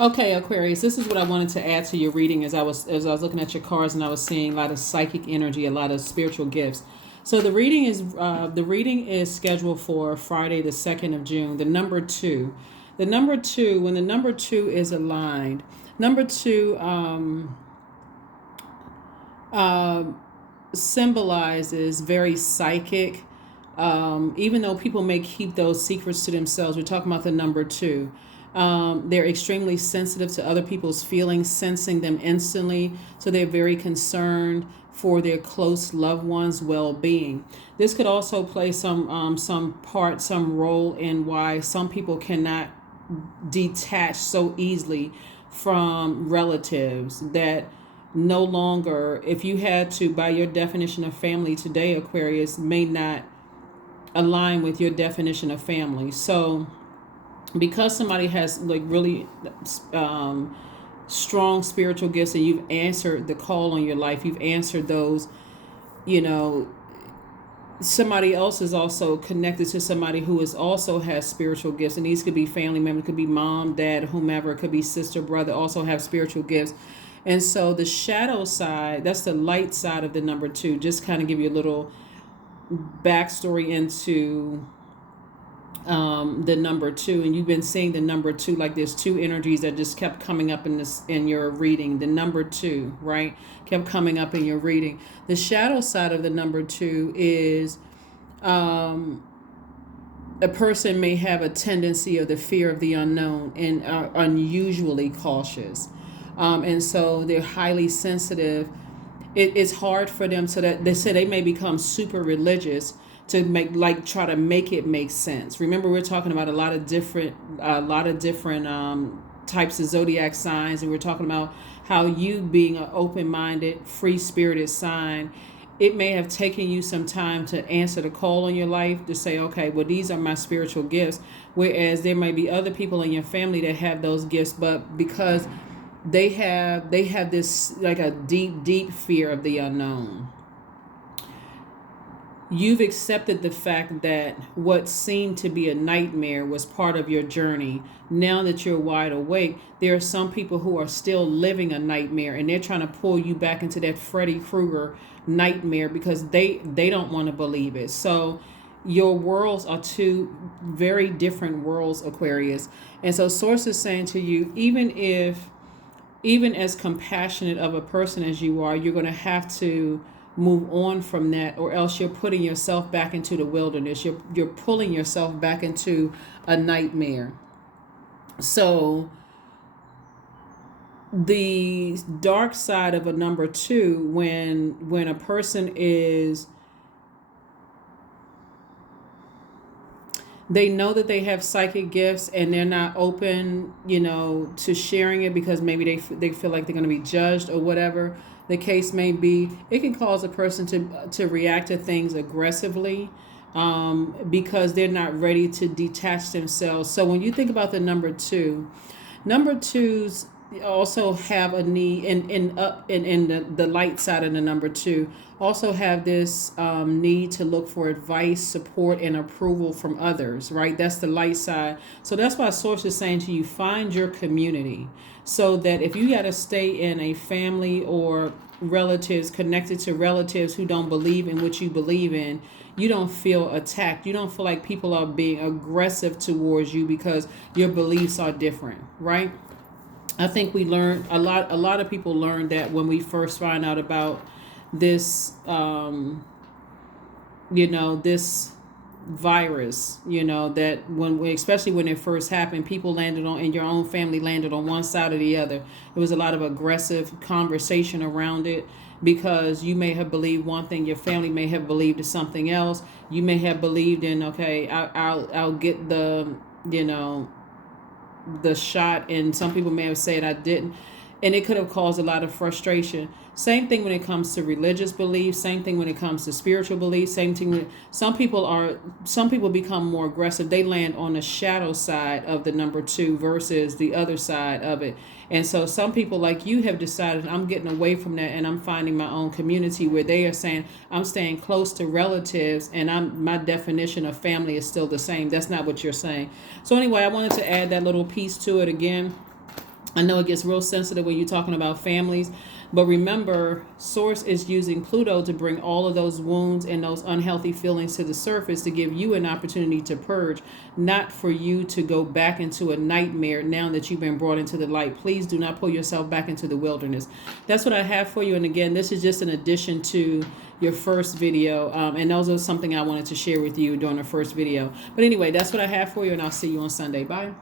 Okay, Aquarius, this is what I wanted to add to your reading as I was looking at your cards and I was seeing a lot of psychic energy, a lot of spiritual gifts. So the reading is scheduled for Friday the 2nd of June. The number 2. The number 2, when the number 2 is aligned, number 2 symbolizes very psychic. Even though people may keep those secrets to themselves, we're talking about the number 2. They're extremely sensitive to other people's feelings, sensing them instantly. So they're very concerned for their close loved ones' well-being. This could also play some role in why some people cannot detach so easily from relatives that no longer, if you had to, by your definition of family today, Aquarius, may not align with your definition of family. So because somebody has like really strong spiritual gifts and you've answered the call on your life, you've answered those, you know, somebody else is also connected to somebody who is also has spiritual gifts, and these could be family members, could be mom, dad, whomever, it could be sister, brother, also have spiritual gifts. And so the shadow side, that's the light side of the number 2. Just kind of give you a little backstory into the number 2. And you've been seeing the number 2, like there's two energies that just kept coming up in your reading. The number 2, right, kept coming up in your reading. The shadow side of the number 2 is a person may have a tendency of the fear of the unknown and are unusually cautious. And so they're highly sensitive. It's hard for them, so that they say they may become super religious to try to make it make sense. Remember, we're talking about a lot of different types of zodiac signs, and we're talking about how you being an open-minded, free-spirited sign, it may have taken you some time to answer the call on your life to say, okay, well, these are my spiritual gifts. Whereas there may be other people in your family that have those gifts, but because they have this like a deep fear of the unknown. You've accepted the fact that what seemed to be a nightmare was part of your journey. Now that you're wide awake, there are some people who are still living a nightmare, and they're trying to pull you back into that Freddy Krueger nightmare because they don't want to believe it. So your worlds are two very different worlds, Aquarius. And so Source is saying to you, even as compassionate of a person as you are, you're going to have to move on from that, or else you're putting yourself back into the wilderness. You're pulling yourself back into a nightmare. So the dark side of a number 2, when a person is, they know that they have psychic gifts and they're not open, to sharing it because maybe they feel like they're going to be judged or whatever the case may be. It can cause a person to react to things aggressively because they're not ready to detach themselves. So when you think about the number 2, number 2s also have a need in the light side of the number 2, also have this need to look for advice, support, and approval from others, right? That's the light side. So that's why Source is saying to you, find your community, so that if you got to stay in a family or relatives, connected to relatives who don't believe in what you believe in, you don't feel attacked. You don't feel like people are being aggressive towards you because your beliefs are different, right? I think we learned a lot of people learned that when we first find out about this, this virus, that especially when it first happened, people landed on, in your own family landed on one side or the other. There was a lot of aggressive conversation around it because you may have believed one thing, your family may have believed something else. You may have believed in, okay, I'll get the shot, and some people may have said I didn't, and it could have caused a lot of frustration. Same thing when it comes to religious beliefs, same thing when it comes to spiritual beliefs, same thing when some people become more aggressive. They land on the shadow side of the number 2 versus the other side of it. And so some people like you have decided, I'm getting away from that and I'm finding my own community where they are saying, I'm staying close to relatives and my definition of family is still the same. That's not what you're saying. So anyway, I wanted to add that little piece to it again. I know it gets real sensitive when you're talking about families, but remember, Source is using Pluto to bring all of those wounds and those unhealthy feelings to the surface to give you an opportunity to purge, not for you to go back into a nightmare now that you've been brought into the light. Please do not pull yourself back into the wilderness. That's what I have for you. And again, this is just an addition to your first video. And those are something I wanted to share with you during the first video. But anyway, that's what I have for you, and I'll see you on Sunday. Bye.